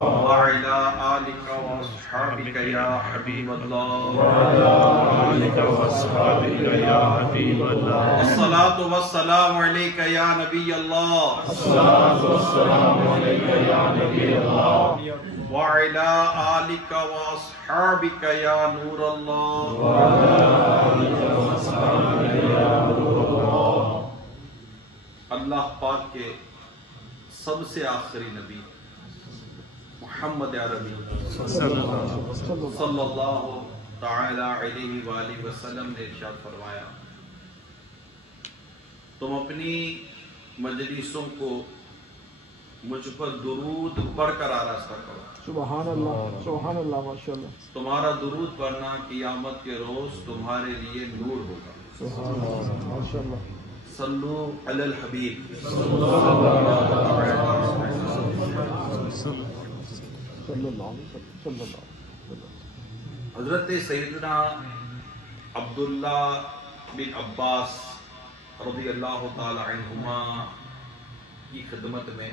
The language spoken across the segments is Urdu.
وعلى آلك وأصحابك يا حبيب الله وعلى آلك وأصحابك يا حبيب الله الصلاة والسلام عليك يا نبي الله الصلاة والسلام عليك يا نبي الله وعلى آلك وأصحابك يا نور الله وعلى آلك وأصحابك يا نور الله اللہ پاک کے سب سے آخری نبی محمد عربی صلی اللہ تعالی علیہ وآلہ وسلم نے ارشاد فرمایا، تم اپنی مجلسوں کو مجھ پر درود پڑھ کر آراستہ کرو۔ سبحان اللہ ماشاءاللہ۔ تمہارا درود پڑھنا قیامت کے روز تمہارے لیے نور ہوگا۔ سبحان اللہ ماشاءاللہ۔ صلو علی الحبیب صلی اللہ علیہ وسلم۔ حضرت سیدنا عبداللہ بن عباس رضی اللہ تعالی عنہما کی خدمت میں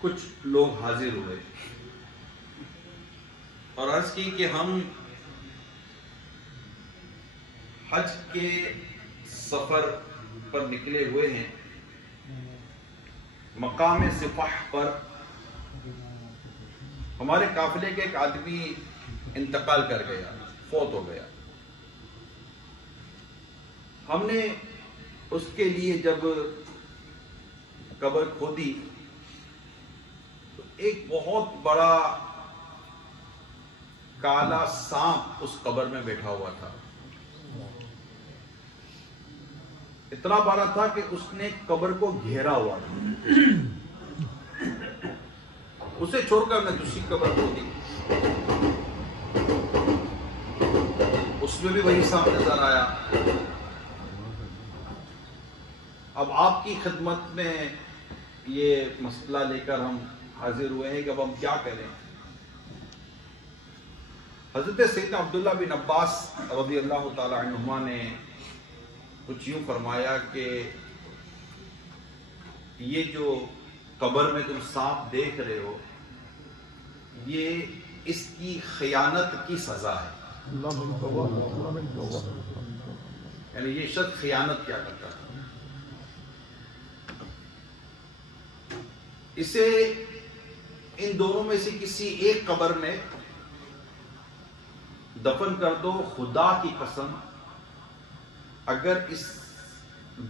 کچھ لوگ حاضر ہوئے اور عرض کی کہ ہم حج کے سفر پر نکلے ہوئے ہیں، مقام صفح پر ہمارے قافلے کے ایک آدمی انتقال کر گیا، فوت ہو گیا۔ ہم نے اس کے لیے جب قبر کھودی تو ایک بہت بڑا کالا سانپ اس قبر میں بیٹھا ہوا تھا۔ اتنا بڑا تھا کہ اس نے قبر کو گھیرا ہوا تھا۔ اسے چھوڑ کر میں دوسری قبر کھودی، اس میں بھی وہی سانپ نظر آیا۔ اب آپ کی خدمت میں یہ مسئلہ لے کر ہم حاضر ہوئے ہیں کہ اب ہم کیا کریں۔ حضرت سیدنا عبداللہ بن عباس رضی اللہ تعالی عنہما نے کچھ یوں فرمایا کہ یہ جو قبر میں تم سانپ دیکھ رہے ہو، یہ اس کی خیانت کی سزا ہے۔ یعنی یہ شخص خیانت کیا کرتا تھا، اسے ان دونوں میں سے کسی ایک قبر میں دفن کر دو، خدا کی قسم اگر اس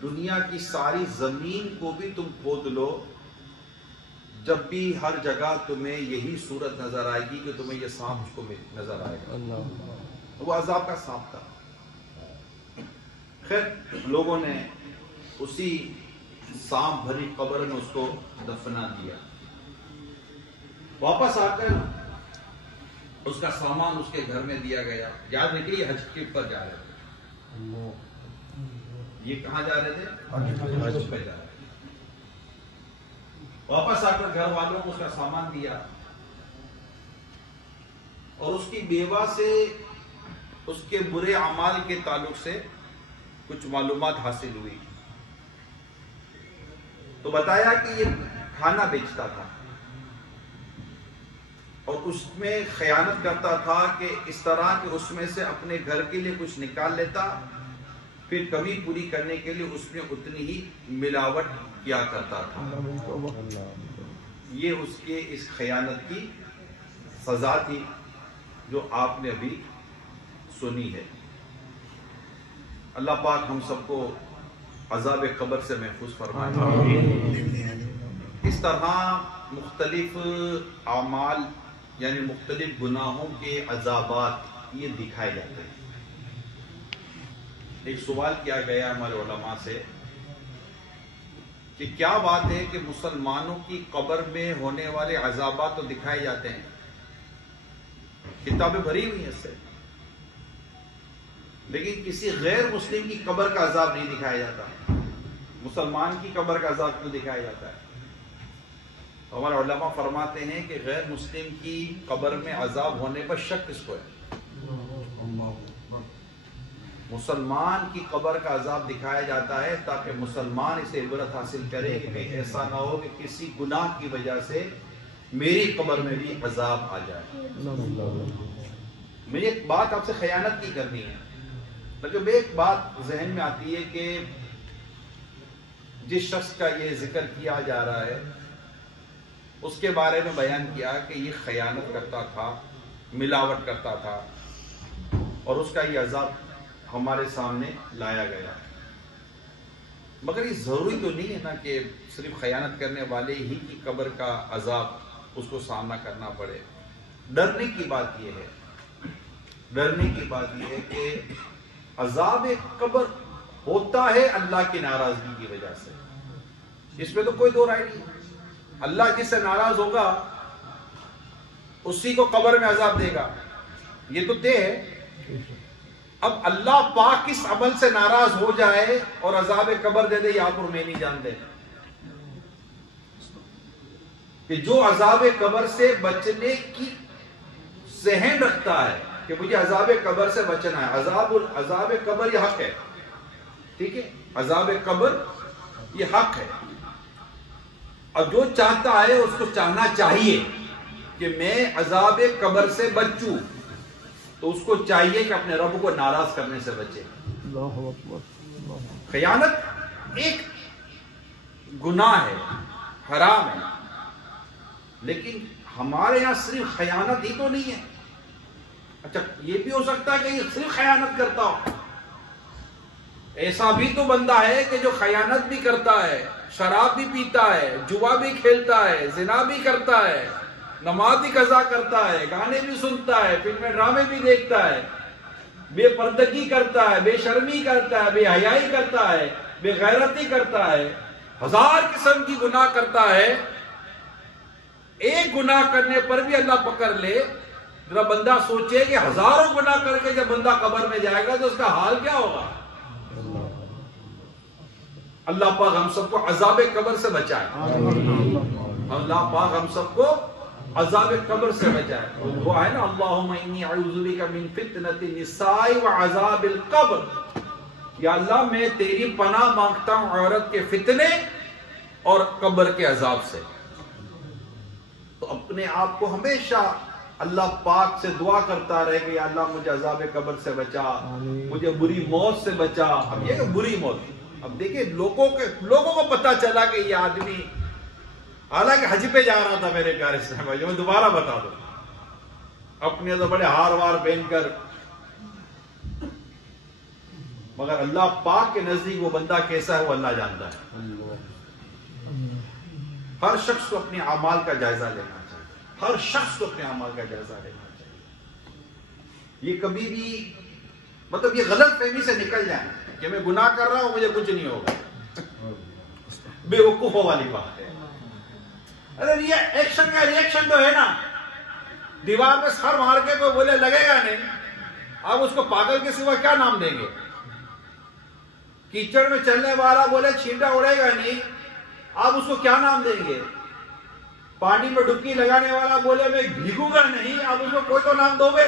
دنیا کی ساری زمین کو بھی تم کھود لو، جب بھی ہر جگہ تمہیں یہی صورت نظر آئے گی کہ تمہیں یہ سانپ اس کو نظر آئے گا۔ وہ عذاب کا سانپ تھا۔ خیر لوگوں نے اسی سانپ بھری قبر میں اس کو دفنا دیا۔ واپس آ کر اس کا سامان اس کے گھر میں دیا گیا۔ یاد رکھیے یہ حج ٹرپ پر جا رہے تھے۔ یہ کہاں جا رہے تھے؟ حج پہ جا رہے تھے۔ واپس آ کر گھر والوں کو اس کا سامان دیا اور اس کی بیوہ سے اس کے برے اعمال کے تعلق سے کچھ معلومات حاصل ہوئی تو بتایا کہ یہ کھانا بیچتا تھا اور اس میں خیانت کرتا تھا کہ اس طرح کہ اس میں سے اپنے گھر کے لیے کچھ نکال لیتا، پھر کمی پوری کرنے کے لیے اس میں اتنی ہی ملاوٹ کیا کرتا تھا۔ یہ اس کے اس خیانت کی سزا تھی جو آپ نے ابھی سنی ہے۔ اللہ پاک ہم سب کو عذاب قبر سے محفوظ فرمائے۔ اس طرح مختلف اعمال یعنی مختلف گناہوں کے عذابات یہ دکھائے جاتے ہیں۔ ایک سوال کیا گیا ہمارے علماء سے کہ کیا بات ہے کہ مسلمانوں کی قبر میں ہونے والے عذابات تو دکھائے جاتے ہیں، کتابیں بھری ہوئی ہیں اس سے، لیکن کسی غیر مسلم کی قبر کا عذاب نہیں دکھایا جاتا، مسلمان کی قبر کا عذاب کیوں دکھایا جاتا ہے؟ ہمارے علماء فرماتے ہیں کہ غیر مسلم کی قبر میں عذاب ہونے پر شک کس کو ہے؟ مسلمان کی قبر کا عذاب دکھایا جاتا ہے تاکہ مسلمان اسے عبرت حاصل کرے کہ ایسا نہ ہو کہ کسی گناہ کی وجہ سے میری قبر میں بھی عذاب آ جائے۔ مجھے ایک بات آپ سے خیانت کی کرنی ہے، لیکن ایک بات ذہن میں آتی ہے کہ جس شخص کا یہ ذکر کیا جا رہا ہے اس کے بارے میں بیان کیا کہ یہ خیانت کرتا تھا، ملاوٹ کرتا تھا، اور اس کا یہ عذاب ہمارے سامنے لایا گیا۔ مگر یہ ضروری تو نہیں ہے نا کہ صرف خیانت کرنے والے ہی کی قبر کا عذاب اس کو سامنا کرنا پڑے۔ ڈرنے کی بات یہ ہے کہ عذاب قبر ہوتا ہے اللہ کی ناراضگی کی وجہ سے، اس میں تو کوئی دو رائے نہیں۔ اللہ جس سے ناراض ہوگا اسی کو قبر میں عذاب دے گا، یہ تو طے ہے۔ اب اللہ پاک کس عمل سے ناراض ہو جائے اور عذاب قبر دے دے، یہ آپ اور میں نہیں جانتے کہ جو عذاب قبر سے بچنے کی ذہن رکھتا ہے کہ مجھے عذاب قبر سے بچنا ہے، عذاب قبر یہ حق ہے، ٹھیک ہے، عذاب قبر یہ حق ہے، اور جو چاہتا ہے اس کو چاہنا چاہیے کہ میں عذاب قبر سے بچوں، تو اس کو چاہیے کہ اپنے رب کو ناراض کرنے سے بچے۔ خیانت ایک گناہ ہے، حرام ہے، لیکن ہمارے یہاں صرف خیانت ہی تو نہیں ہے۔ اچھا یہ بھی ہو سکتا ہے کہ یہ صرف خیانت کرتا ہو، ایسا بھی تو بندہ ہے کہ جو خیانت بھی کرتا ہے، شراب بھی پیتا ہے، جوا بھی کھیلتا ہے، زنا بھی کرتا ہے، نماز بھی قضا کرتا ہے، گانے بھی سنتا ہے، فلمیں ڈرامے بھی دیکھتا ہے، بے پردگی کرتا ہے، بے شرمی کرتا ہے، بے حیائی کرتا ہے، بے غیرتی کرتا ہے، ہزار قسم کی گناہ کرتا ہے۔ ایک گناہ کرنے پر بھی اللہ پکڑ لے، ذرا بندہ سوچے کہ ہزاروں گناہ کر کے جب بندہ قبر میں جائے گا تو اس کا حال کیا ہوگا۔ اللہ پاک ہم سب کو عذاب قبر سے بچائے، اللہ پاک ہم سب کو عذاب قبر سے بچائے۔ وہ ہے نا اللہم انی اعوذ بک من فتنۃ النساء وعذاب القبر، یا اللہ میں تیری پناہ مانگتا ہوں عورت کے فتنے اور قبر کے عذاب سے۔ تو اپنے آپ کو ہمیشہ اللہ پاک سے دعا کرتا رہے کہ یا اللہ مجھے عذاب قبر سے بچا، مجھے بری موت سے بچا۔ اب یہ کہ بری موت، اب دیکھیں لوگوں کو پتا چلا کہ یہ آدمی، حالانکہ حج پہ جا رہا تھا میرے پیارے اسلام بھائی، میں دوبارہ بتا دوں، اپنے تو بڑے ہار وار پہن کر، مگر اللہ پاک کے نزدیک وہ بندہ کیسا ہے وہ اللہ جانتا ہے۔ ہر شخص کو اپنے اعمال کا جائزہ لینا چاہیے، ہر شخص کو اپنے اعمال کا جائزہ لینا چاہیے۔ یہ کبھی بھی مطلب یہ غلط فہمی سے نکل جائیں کہ میں گناہ کر رہا ہوں مجھے کچھ نہیں ہوگا، بے وقوفوں والی بات ہے۔ ارے یہ ایکشن کا ریئیکشن تو ہے نا، دیوار پہ سر مار کے کوئی بولے لگے گا نہیں، آپ اس کو پاگل کے سوا کیا نام دیں گے؟ کیچڑ میں چلنے والا بولے چھینٹا اڑے گا نہیں، آپ اس کو کیا نام دیں گے؟ پانی میں ڈبکی لگانے والا بولے میں بھیگوں گا نہیں، آپ اس کو کوئی تو نام دو گے؟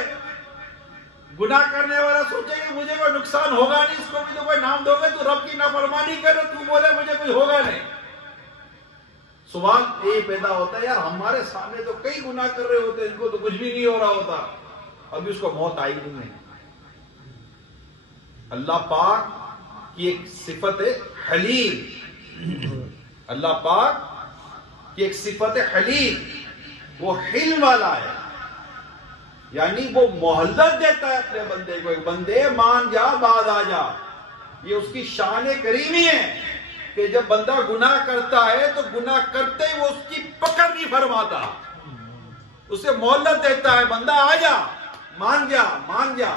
گناہ کرنے والا سوچے کہ مجھے کوئی نقصان ہوگا نہیں، اس کو بھی تو کوئی نام دو گے؟ تو رب کی نافرمانی کرے تو بولے مجھے کچھ ہوگا نہیں۔ سوال یہ پیدا ہوتا ہے یار ہمارے سامنے تو کئی گناہ کر رہے ہوتے ہیں، ان کو تو کچھ بھی نہیں ہو رہا ہوتا، ابھی اس کو موت آئی نہیں ہے۔ اللہ پاک کی ایک صفت ہے حلیم، اللہ پاک کی ایک صفت ہے حلیم، وہ حلم والا ہے، یعنی وہ مہلت دیتا ہے اپنے بندے کو، ایک بندے مان جا بعد آ جا، یہ اس کی شان کریمی ہے کہ جب بندہ گناہ کرتا ہے تو گناہ کرتے ہی وہ اس کی پکڑ نہیں فرماتا، اسے مہلت دیتا ہے، بندہ آ جا، مان جا مان جا۔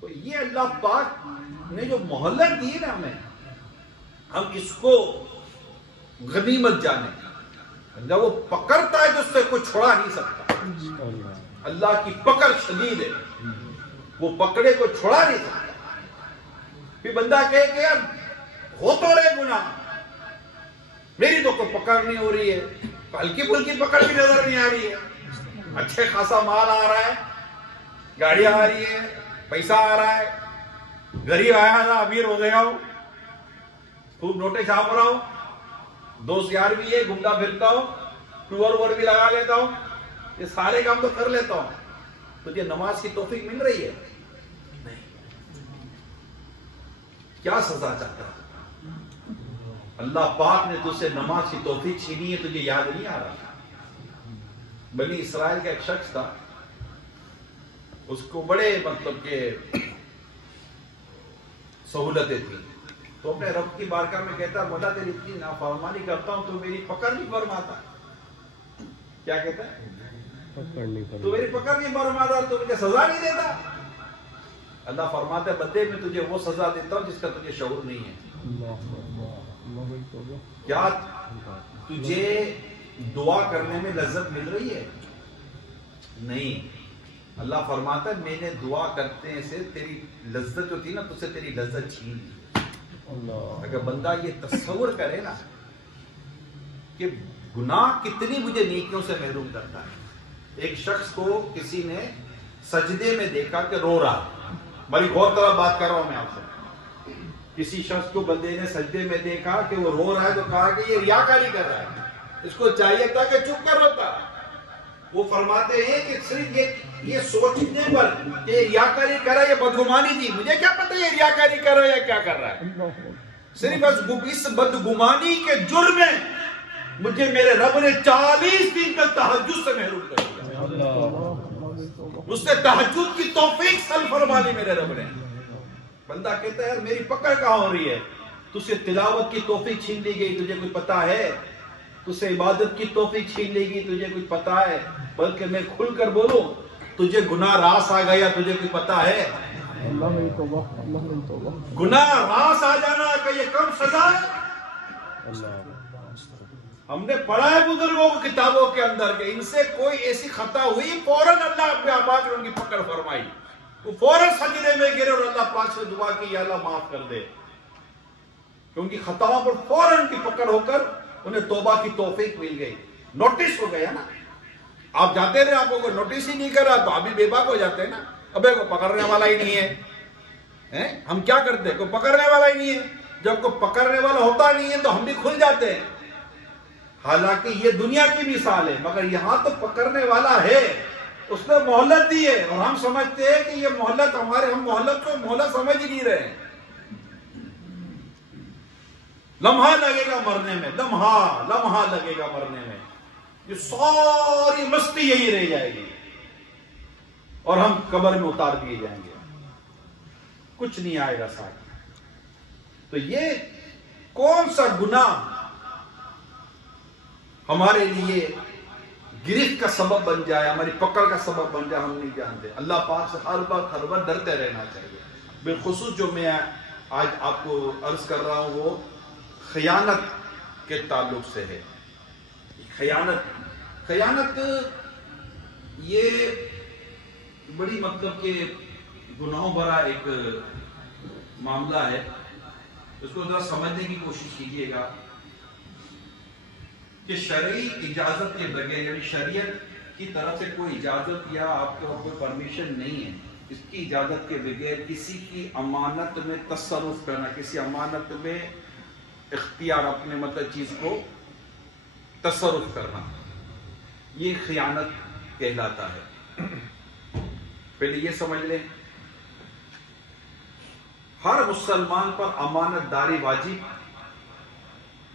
تو یہ اللہ پاک نے جو مہلت دی نا ہمیں، ہم اس کو غنیمت جانے، جب وہ پکڑتا ہے تو اس سے کوئی چھوڑا نہیں سکتا، اللہ کی پکڑ شدید ہے، وہ پکڑے کو چھوڑا نہیں سکتا۔ پھر بندہ کہے کہ یار ہو تو رہے گناہ، میری تو کوئی پکڑ نہیں ہو رہی ہے، ہلکی پھلکی پکڑ بھی نظر نہیں آ رہی ہے، اچھے خاصا مال آ رہا ہے، گاڑی آ رہی ہے، پیسہ آ رہا ہے، غریب آیا تھا امیر ہو گیا ہوں، خوب نوٹیں چھاپ رہا ہوں، دوست یار بھی ہے، گھومتا پھرتا ہوں، ٹور بھی لگا لیتا ہوں، یہ سارے کام تو کر لیتا ہوں، تجھے نماز کی توفیق مل رہی ہے؟ نہیں۔ کیا سزا چاہتا ہے؟ اللہ پاک نے تجھ سے نماز کی توفیق چھینی ہے، تجھے یاد نہیں آ رہا؟ بنی اسرائیل کا ایک شخص تھا، اس کو بڑے مطلب کہ سہولتیں تھیں، تو اپنے رب کی بارگاہ میں کہتا مولا تیری اتنی نافرمانی کرتا ہوں تو میری پکڑ نہیں فرماتا۔ کیا کہتا ہے؟ تو میری پکڑ نہیں فرماتا تو مجھے سزا نہیں دیتا؟ اللہ فرماتا ہے بدلے میں تجھے وہ سزا دیتا ہوں جس کا تجھے شعور نہیں ہے۔ کیا تجھے دعا کرنے میں لذت مل رہی ہے؟ نہیں۔ اللہ فرماتا ہے میں نے دعا کرتے سے تیری لذت جو تھی نا تجھ سے تیری لذت چھین لی۔ اگر بندہ یہ تصور کرے نا کہ گناہ کتنی مجھے نیکیوں سے محروم کرتا ہے۔ ایک شخص کو کسی نے سجدے میں دیکھا کہ رو رہا، بڑی غور طرح بات کر رہا ہوں میں آپ سے، کسی شخص کو بندے نے سجدے میں دیکھا کہ وہ رو رہا ہے تو کہا کہ یہ ریاکاری کر رہا ہے، اس کو چاہیے تھا کہ چپ کر روتا۔ وہ فرماتے ہیں کہ صرف یہ سوچنے پر کہ ریاکاری کر رہا ہے، یہ بدگمانی تھی، مجھے کیا پتہ یہ ریاکاری کر رہا ہے یا کیا کر رہا ہے، صرف اس بدگمانی کے جرم میں مجھے میرے رب نے 40 دن تک تہجد سے محروم کر دیا۔ مجھ سے تہجد کی توفیق سلب فرما لی میرے رب نے۔ بندہ کہتا ہے یار میری پکڑ کہاں ہو رہی ہے؟ تجھ سے تلاوت کی توفیق چھین لی گئی، تجھے کوئی پتا ہے؟ تجھ سے عبادت کی توفیق چھین لی گئی، تجھے کوئی پتا ہے؟ بلکہ میں کھل کر بولوں، تجھے گناہ راس آ گیا، تجھے کوئی پتا ہے؟ گناہ راس آ جانا کہ یہ کم سزا ہے؟ ہم نے پڑھا ہے بزرگوں کو کتابوں کے اندر کہ ان سے کوئی ایسی خطا ہوئی فوراً اللہ اپنے آباد میں ان کی پکڑ فرمائی، وہ فوراً سجدے میں گرے اور اللہ پاک سے دعا کی یا اللہ معاف کر دے، کہ ان کی خطاؤں پر فوراً ان کی پکڑ ہو کر انہیں توبہ کی توفیق مل گئی۔ نوٹس ہو گیا نا، آپ جاتے رہے، آپ کو کوئی نوٹس ہی نہیں کر رہا تو آپ بھی بے باک ہو جاتے ہیں نا، ابے کوئی پکڑنے والا ہی نہیں ہے، ہم کیا کرتے ہیں؟ کوئی پکڑنے والا ہی نہیں ہے، جب کوئی پکڑنے والا ہوتا نہیں ہے تو ہم بھی کھل جاتے ہیں۔ حالانکہ یہ دنیا کی مثال ہے، مگر یہاں تو پکڑنے والا ہے، اس نے مہلت دی ہے، اور ہم سمجھتے ہیں کہ یہ مہلت ہم مہلت کو مہلت سمجھ ہی نہیں رہے ہیں۔ لمحہ لگے گا مرنے میں، لمحہ لگے گا مرنے میں، یہ ساری مستی یہی رہ جائے گی اور ہم قبر میں اتار دیے جائیں گے، کچھ نہیں آئے گا ساتھ۔ تو یہ کون سا گناہ ہمارے لیے گرفت کا سبب بن جائے، ہماری پکڑ کا سبب بن جائے، ہم نہیں جانتے۔ اللہ پاک سے ہر وقت ڈرتے رہنا چاہیے۔ بالخصوص جو میں آج آپ کو عرض کر رہا ہوں وہ خیانت کے تعلق سے ہے۔ خیانت یہ بڑی مطلب کہ گناہوں بھرا ایک معاملہ ہے، اس کو ذرا سمجھنے کی کوشش کیجیے گا کہ شرعی اجازت کے بغیر، یعنی شریعت کی طرف سے کوئی اجازت یا آپ کے کوئی پرمیشن نہیں ہے، اس کی اجازت کے بغیر کسی کی امانت میں تصرف کرنا، کسی امانت میں اختیار اپنے مطلب چیز کو تصرف کرنا، یہ خیانت کہلاتا ہے۔ پہلے یہ سمجھ لیں، ہر مسلمان پر امانت داری واجب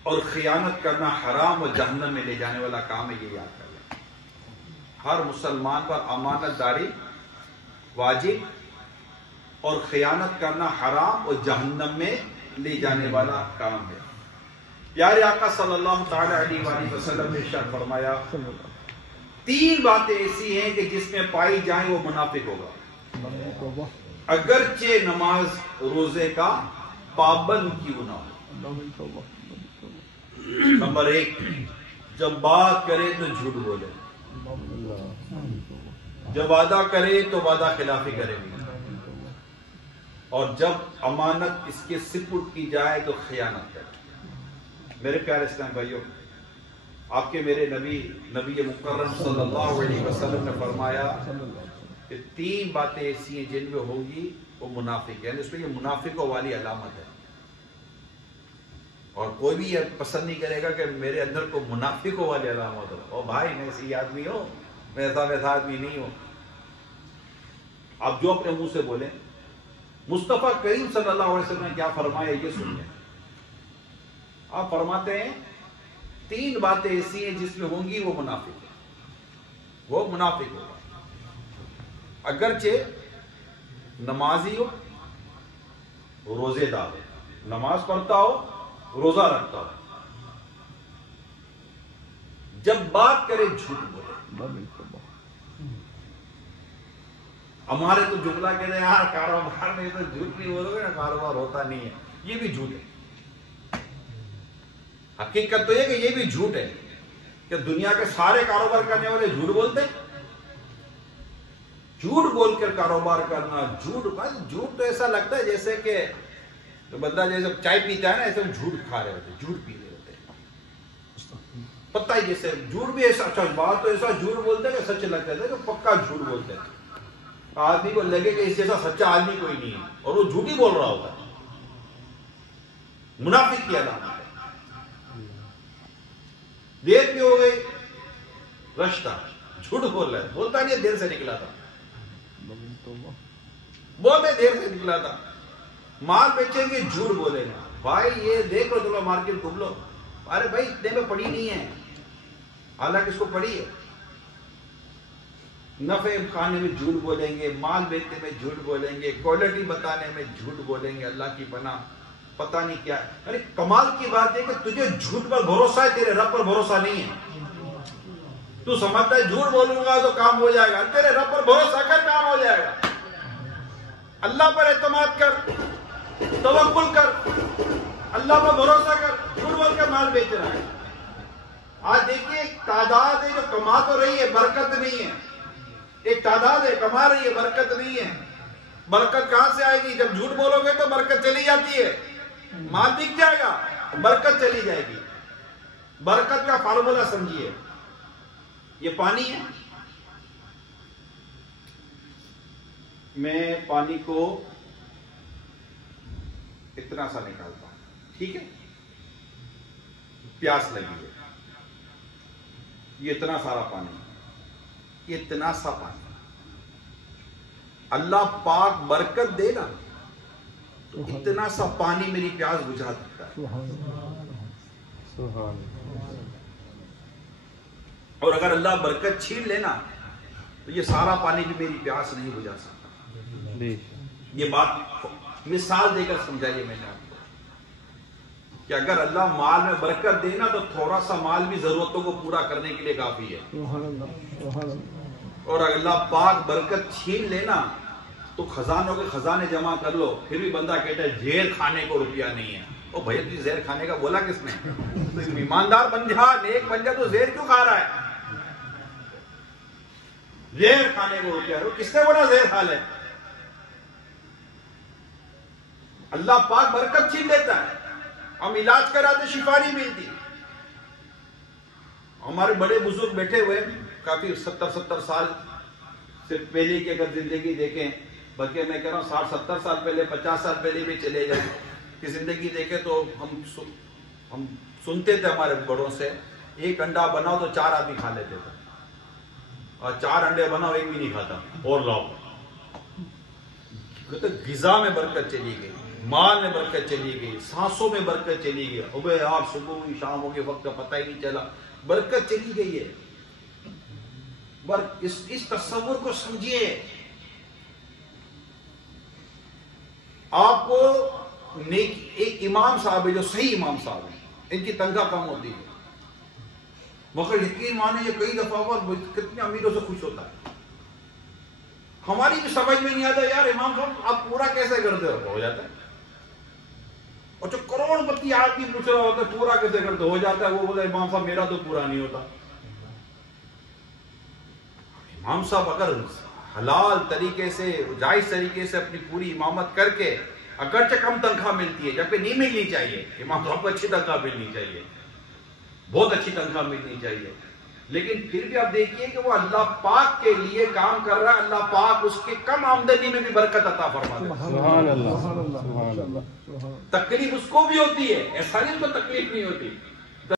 اور خیانت کرنا حرام اور جہنم میں لے جانے والا کام ہے، یہ یاد کر لیں۔ ہر مسلمان پر امانت داری واجب اور خیانت کرنا حرام اور جہنم میں لے جانے والا کام ہے۔ پیارے آقا صلی اللہ تعالی علیہ وآلہ وسلم نے ارشاد فرمایا، 3 باتیں ایسی ہیں کہ جس میں پائی جائیں وہ منافق ہوگا، اگرچہ نماز روزے کا پابند کیوں نہ ہو۔ نمبر 1، جب بات کرے تو جھوٹ بولے، جب وعدہ کرے تو وعدہ خلافی کرے، اور جب امانت اس کے سپرد کی جائے تو خیانت کرے۔ میرے پیارے اسلام بھائیوں، آپ کے میرے نبی مکرم صلی اللہ علیہ وسلم نے فرمایا کہ 3 باتیں ایسی ہیں جن میں ہوگی وہ منافق ہے، یعنی اس میں یہ منافقوں والی علامت ہے. اور کوئی بھی یہ پسند نہیں کرے گا کہ میرے اندر کو منافقوں والی علامت ہو. او بھائی میں ایسی آدمی ہوں، میں ایسا آدمی نہیں ہوں. آپ جو اپنے منہ سے بولیں. مصطفیٰ کریم صلی اللہ علیہ وسلم نے کیا فرمایا یہ سنیں. آپ فرماتے ہیں 3 باتیں ایسی ہیں جس میں ہوں گی وہ منافق ہے، وہ منافق ہوگا. اگرچہ نمازی ہو، روزے دار ہو، نماز پڑھتا ہو، روزہ رکھتا ہو، جب بات کرے جھوٹ بولے. ہمارے تو جملہ کہتے ہیں یار کاروبار میں تو جھوٹ نہیں بولو گے نا، کاروبار ہوتا نہیں ہے. یہ بھی جھوٹ ہے. حقیقت تو یہ کہ یہ بھی جھوٹ ہے کہ دنیا کے سارے کاروبار کرنے والے جھوٹ بولتے ہیں. جھوٹ بول کر کاروبار کرنا، جھوٹ تو ایسا لگتا ہے جیسے کہ بندہ جیسے چائے پیتا ہے نا، ایسے جھوٹ کھا رہے ہوتے، جھوٹ پی رہے ہوتے ہیں. پتہ ہی جیسے جھوٹ بھی ایسا اچھا بات تو ایسا جھوٹ بولتے ہیں کہ سچ لگتا ہے کہ پکا جھوٹ بولتے ہیں. آدمی کو لگے کہ اس جیسا سچا آدمی کوئی نہیں ہے اور وہ جھوٹ ہی بول رہا ہوتا ہے. منافق کی علامت ہے. دیر بھی ہو گئی، رشتہ جھوٹ بول رہا ہے، بولتا نہیں دیر سے نکلا تھا، بولتے دیر سے نکلا تھا. مال بیچیں گے جھوٹ بولے گا. بھائی یہ دیکھ لو، چلو مارکیٹ گھوم لو، ارے بھائی اتنے میں پڑی نہیں ہے، حالانکہ اس کو پڑی ہے. نفع کھانے میں جھوٹ بولیں گے، مال بیچنے میں جھوٹ بولیں گے، کوالٹی بتانے میں جھوٹ بولیں گے. اللہ کی پناہ پتہ نہیں کیا. ارے کمال کی بات ہے کہ تجھے جھوٹ پر بھروسہ ہے، تیرے رب پر بھروسہ نہیں ہے. تو سمجھتا ہے جھوٹ بولوں گا تو کام ہو جائے گا. تیرے رب پر بھروسہ کر، کام ہو جائے گا. اللہ پر اعتماد کر، توکل کر، اللہ پر بھروسہ کر. جھوٹ بول کر مال بیچ رہا ہے. آج دیکھیے ایک تعداد ہے جو کما تو رہی ہے، برکت نہیں ہے. ایک تعداد ہے کما رہی ہے، برکت نہیں ہے. برکت کہاں سے آئے گی؟ جب جھوٹ بولو گے تو برکت چلی جاتی ہے. مال بک جائے گا، برکت چلی جائے گی. برکت کا فارمولا سمجھیے، یہ پانی ہے. میں پانی کو اتنا سا نکالتا ہوں، ٹھیک ہے، پیاس لگی ہے، یہ اتنا سارا پانی، یہ اتنا سا پانی. اللہ پاک برکت دے گا تو اتنا سا پانی میری پیاس بجھا دیتا ہے. اور اگر اللہ برکت چھین لینا تو یہ سارا پانی بھی میری پیاس نہیں بجھا سکتا. یہ بات مثال دے کر سمجھائیے میں نے آپ کو کہ اگر اللہ مال میں برکت دینا تو تھوڑا سا مال بھی ضرورتوں کو پورا کرنے کے لیے کافی ہے. اور اگر اللہ پاک برکت چھین لینا تو خزانوں کے خزانے جمع کر لو، پھر بھی بندہ کہتا ہے زہر کھانے کو روپیہ نہیں ہے. او بھائی تجھے زہر کھانے کا بولا کس نے؟ تو ایماندار بن جا، نیک بن جا، تو زہر کیوں کھا رہا ہے؟ زہر کھانے کو روپیہ کس نے بولا زہر کھا لے؟ اللہ پاک برکت چھین لیتا ہے. ہم علاج کراتے شفا نہیں ملتی. ہمارے بڑے بزرگ بیٹھے ہوئے کافی 70 سال سے پہلے کی اگر زندگی دیکھیں، بلکہ میں کہہ رہا ہوں 60-70 سال پہلے، 50 سال پہلے بھی چلے جائیں کہ زندگی دیکھیں تو ہم سنتے تھے ہمارے بڑوں سے، ایک انڈا بناؤ تو 4 آدمی کھا لیتے تھے، اور 4 انڈے بناؤ ایک بھی نہیں کھاتا، اور لاؤ. غذا میں برکت چلی گئی، مال میں برکت چلی گئی، سانسوں میں برکت چلی گئی. ابے یار صبح ہوئی شام کے وقت کا پتہ ہی نہیں چلا، برکت چلی گئی ہے. اس تصور کو سمجھیے. آپ کو ایک امام صاحب ہے جو صحیح امام صاحب ہیں، ان کی تنخواہ کم ہوتی ہے، مگر یقین مانے یہ کئی دفعہ کتنے امیروں سے خوش ہوتا ہے. ہماری بھی سمجھ میں نہیں آتا یار امام صاحب آپ پورا کیسے کرتے ہو جاتا ہے. اور جو کروڑ پتی آدمی پوچھ رہا ہوتا ہے پورا کیسے کرتے ہو جاتا ہے، وہ بولتا ہے امام صاحب میرا تو پورا نہیں ہوتا. امام صاحب اگر حلال طریقے سے، جائز طریقے سے اپنی پوری امامت کر کے، اگرچہ کم تنخواہ ملتی ہے جبکہ نہیں ملنی چاہیے، امام صاحب کو اچھی تنخواہ ملنی چاہیے، بہت اچھی تنخواہ ملنی چاہیے. لیکن پھر بھی آپ دیکھیے کہ وہ اللہ پاک کے لیے کام کر رہا ہے، اللہ پاک اس کے کم آمدنی میں بھی برکت عطا فرما دیتا ہے۔ سبحان اللہ، سبحان اللہ، ماشاء اللہ، سبحان اللہ۔ تکلیف اس کو بھی ہوتی ہے، ایسا نہیں اس کو تکلیف نہیں ہوتی،